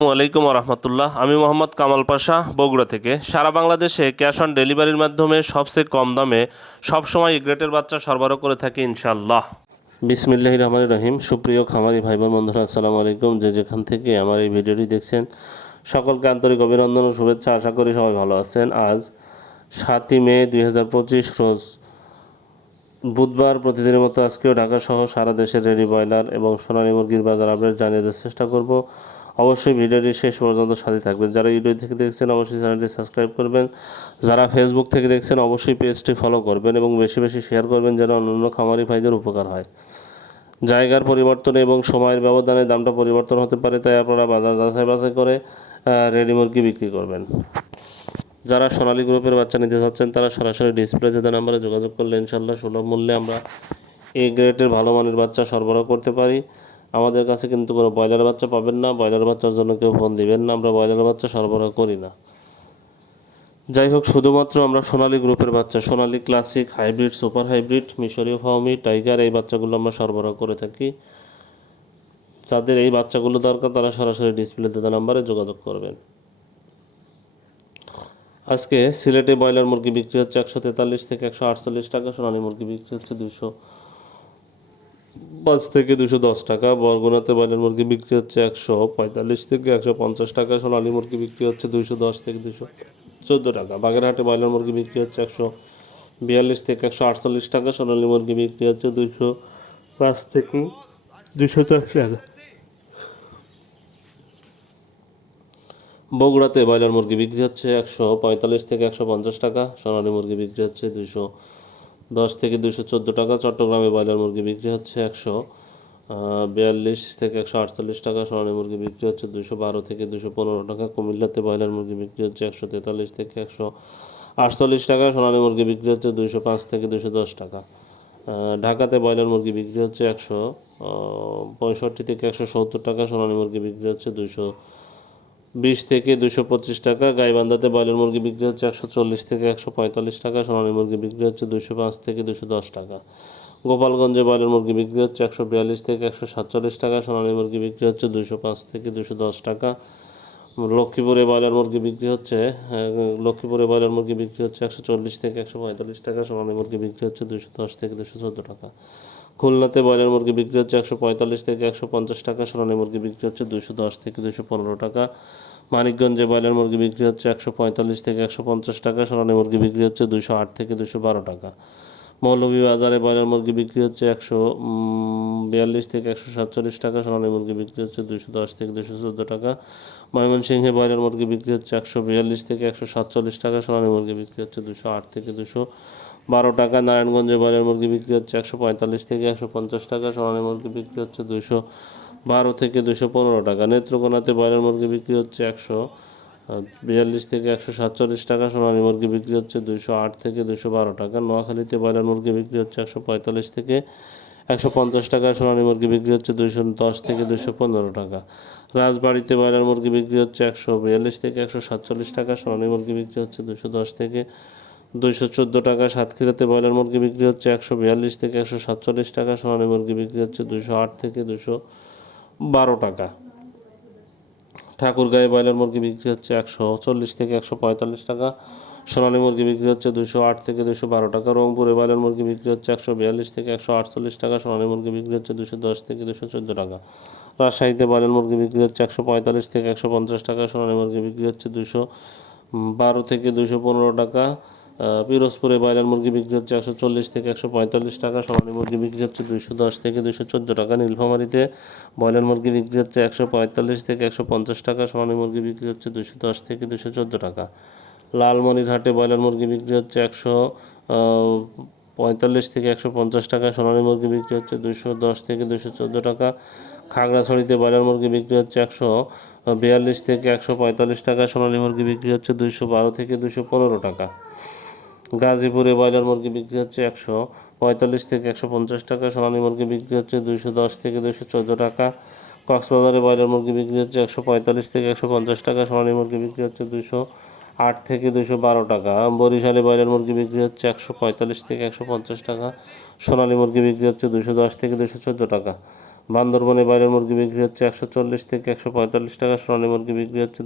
আসসালামু আলাইকুম রহমতুল্লাহ। আমি মোহাম্মদ কামাল পাশা, বগুড়া থেকে। সারা বাংলাদেশে ক্যাশ অন ডেলিভারির মাধ্যমে সবচেয়ে কম দামে সবসময় গ্রেটের বাচ্চা সরবরাহ করে থাকি ইনশাল্লাহ। বিসমিল্লাহির রহমানির রহিম। সুপ্রিয় খামারি ভাই বোন বন্ধুরা, আসসালামু আলাইকুম। যে যেখান থেকে আমার এই ভিডিওটি দেখছেন সকলকে আন্তরিক অভিনন্দন ও শুভেচ্ছা। আশা করি সবাই ভালো আছেন। আজ 7ই মে 2025 রোজ বুধবার। প্রতিদিনের মতো আজকেও ঢাকা সহ সারা দেশের রেডি ব্রয়লার এবং সোনালী মুরগির বাজার আপডেট জানিয়ে দেওয়ার চেষ্টা করব। অবশ্যই ভিডিওটি শেষ পর্যন্ত সাথে থাকবেন। যারা ইউটিউব থেকে দেখছেন অবশ্যই চ্যানেলটি সাবস্ক্রাইব করবেন। যারা ফেসবুক থেকে দেখছেন অবশ্যই পেজটি ফলো করবেন এবং বেশি বেশি শেয়ার করবেন যেন অন্যান্য খামারি ভাইদের উপকার হয়। জায়গার পরিবর্তনে এবং সময়ের ব্যবধানে দামটা পরিবর্তন হতে পারে, তাই আপনারা বাজার যাচাই বাছাই করে রেডি মুরগি বিক্রি করবেন। যারা সোনালী গ্রুপের বাচ্চা নিতে চাচ্ছেন তারা সরাসরি ডিসপ্লে দেওয়া নাম্বারে যোগাযোগ করলে ইনশাল্লাহ সুলভ মূল্যে আমরা এই গ্রেডের ভালো মানের বাচ্চা সরবরাহ করতে পারি। আমাদের কাছে কিন্তু কোনো ব্রয়লার বাচ্চা পাবেন না, ব্রয়লার বাচ্চার জন্য কেউ ফোন দিবেন না, আমরা ব্রয়লার বাচ্চা সরবরাহ করি না। যাই হোক, শুধুমাত্র আমরা সোনালী গ্রুপের বাচ্চা, সোনালী ক্লাসিক, হাইব্রিড, সুপার হাইব্রিড, মিশরীয় ফাউমি, টাইগার এই বাচ্চাগুলো আমরা সরবরাহ করে থাকি। যাদের এই বাচ্চাগুলো দরকার তারা সরাসরি ডিসপ্লে দেওয়া নাম্বারে যোগাযোগ করবেন। আজকে সিলেটে ব্রয়লার মুরগি বিক্রি হচ্ছে 143 থেকে 148 টাকা, সোনালী মুরগি বিক্রি হচ্ছে 205 থেকে 210 টাকা। বরগুনাতে ব্রয়লার মুরগি বিক্রি হচ্ছে 145 থেকে 150 টাকা, সোনালী মুরগি বিক্রি হচ্ছে 210 থেকে 214 টাকা। বাগেরহাটে ব্রয়লার মুরগি বিক্রি হচ্ছে 142 থেকে 148 টাকা, সোনালী মুরগি বিক্রি হচ্ছে 205 থেকে 210 টাকা। বগুড়াতে ব্রয়লার মুরগি বিক্রি হচ্ছে 145 থেকে 150 টাকা, সোনালী মুরগি বিক্রি হচ্ছে 210 থেকে 214 টাকা। চট্টগ্রামে ব্রয়লার মুরগি বিক্রি হচ্ছে 142 থেকে 148 টাকা, সোনালী মুরগি বিক্রি হচ্ছে 212 থেকে 215 টাকা। কুমিল্লাতে ব্রয়লার মুরগি বিক্রি হচ্ছে 143 থেকে 148 টাকা, সোনালী মুরগি বিক্রি হচ্ছে 205 থেকে 210 টাকা। ঢাকাতে ব্রয়লার মুরগি বিক্রি হচ্ছে 165 থেকে 170 টাকা, সোনালী মুরগি বিক্রি হচ্ছে 220 থেকে 225 টাকা। গাইবান্ধাতে ব্রয়লার মুরগি বিক্রি হচ্ছে 140 থেকে 145 টাকা, সোনালী মুরগি বিক্রি হচ্ছে 205 থেকে 210 টাকা। গোপালগঞ্জে ব্রয়লার মুরগি বিক্রি হচ্ছে 142 থেকে 147 টাকা, সোনালী মুরগি বিক্রি হচ্ছে 205 থেকে 210 টাকা। লক্ষ্মীপুরে ব্রয়লার মুরগি বিক্রি হচ্ছে 140 থেকে 145 টাকা, সোনালী মুরগি বিক্রি হচ্ছে 210 থেকে 214 টাকা। খুলনাতে ব্রয়লার মুরগি বিক্রি হচ্ছে 145 থেকে 150 টাকা, সোনালী মুরগি বিক্রি হচ্ছে 210 থেকে 215 টাকা। মানিকগঞ্জে ব্রয়লার মুরগি বিক্রি হচ্ছে 145 থেকে 150 টাকা, সোনালী মুরগি বিক্রি হচ্ছে 208 থেকে 212 টাকা। মৌলভীবাজারে ব্রয়লার মুরগি বিক্রি হচ্ছে 142 থেকে 147 টাকা, সোনালী মুরগি বিক্রি হচ্ছে 210 থেকে 214 টাকা। ময়মনসিংহে ব্রয়লার মুরগি বিক্রি হচ্ছে 142 থেকে 147 টাকা, সোনালী মুরগি বিক্রি হচ্ছে 208 থেকে 212 টাকা। নারায়ণগঞ্জে ব্রয়লার মুরগি বিক্রি হচ্ছে 145 থেকে 150 টাকা, সোনালী মুরগি বিক্রি হচ্ছে 212 থেকে 215 টাকা। নেত্রকোনাতে ব্রয়লার মুরগি বিক্রি হচ্ছে 142 থেকে 147 টাকা, সোনালী মুরগি বিক্রি হচ্ছে 208 থেকে 212 টাকা। নোয়াখালীতে ব্রয়লার মুরগি বিক্রি হচ্ছে 145 থেকে 150 টাকা, সোনালী মুরগি বিক্রি হচ্ছে 210 থেকে 215 টাকা। রাজবাড়িতে ব্রয়লার মুরগি বিক্রি হচ্ছে 142 থেকে 147 টাকা, সোনালী মুরগি বিক্রি হচ্ছে 210 থেকে 214 টাকা। সাতক্ষীরাতে ব্রয়লার মুরগি বিক্রি হচ্ছে 142 থেকে 147 টাকা, সোনালী মুরগি বিক্রি হচ্ছে 208 থেকে 212 টাকা। ঠাকুরগাঁয়ে ব্রয়লার মুরগি বিক্রি হচ্ছে 140 থেকে 145 টাকা, সোনালী মুরগি বিক্রি হচ্ছে 208 থেকে 212 টাকা। রংপুরে ব্রয়লার মুরগি বিক্রি হচ্ছে 142 থেকে 148 টাকা, সোনালী মুরগি বিক্রি হচ্ছে 210 থেকে 214 টাকা। রাজশাহীতে ব্রয়লার মুরগি বিক্রি হচ্ছে 145 থেকে 150 টাকা, সোনালী মুরগি বিক্রি হচ্ছে 212 থেকে 215 টাকা। পিরোজপুরে ব্রয়লার মুরগি বিক্রি হচ্ছে 140 থেকে 145 টাকা, সোনালী মুরগি বিক্রি হচ্ছে 210 থেকে 214 টাকা। নীলফামারীতে ব্রয়লার মুরগি বিক্রি হচ্ছে 145 থেকে 150 টাকা, সোনালী মুরগি বিক্রি হচ্ছে 210 থেকে 214 টাকা। লালমনিরহাটে ব্রয়লার মুরগি বিক্রি হচ্ছে 145 থেকে 150 টাকা, সোনালী মুরগি বিক্রি হচ্ছে 210 থেকে 214 টাকা। খাগড়াছড়িতে ব্রয়লার মুরগি বিক্রি হচ্ছে 142 থেকে 145 টাকা, সোনালী মুরগি বিক্রি হচ্ছে 212 থেকে 215 টাকা। গাজীপুরে ব্রয়লার মুরগি বিক্রি হচ্ছে 145 থেকে 150 টাকা, সোনালী মুরগি বিক্রি হচ্ছে 210 থেকে 214 টাকা। কক্সবাজারে ব্রয়লার মুরগি বিক্রি হচ্ছে 145 থেকে 150 টাকা, সোনালী মুরগি বিক্রি হচ্ছে 208 থেকে 212 টাকা। বরিশালে ব্রয়লার মুরগি বিক্রি হচ্ছে 145 থেকে 150 টাকা, সোনালী মুরগি বিক্রি হচ্ছে 210 থেকে 214 টাকা। বান্দরবনে বাইরের মুরগি বিক্রি হচ্ছে 140 থেকে 145 টাকা, সোনালী মুরগি বিক্রি হচ্ছে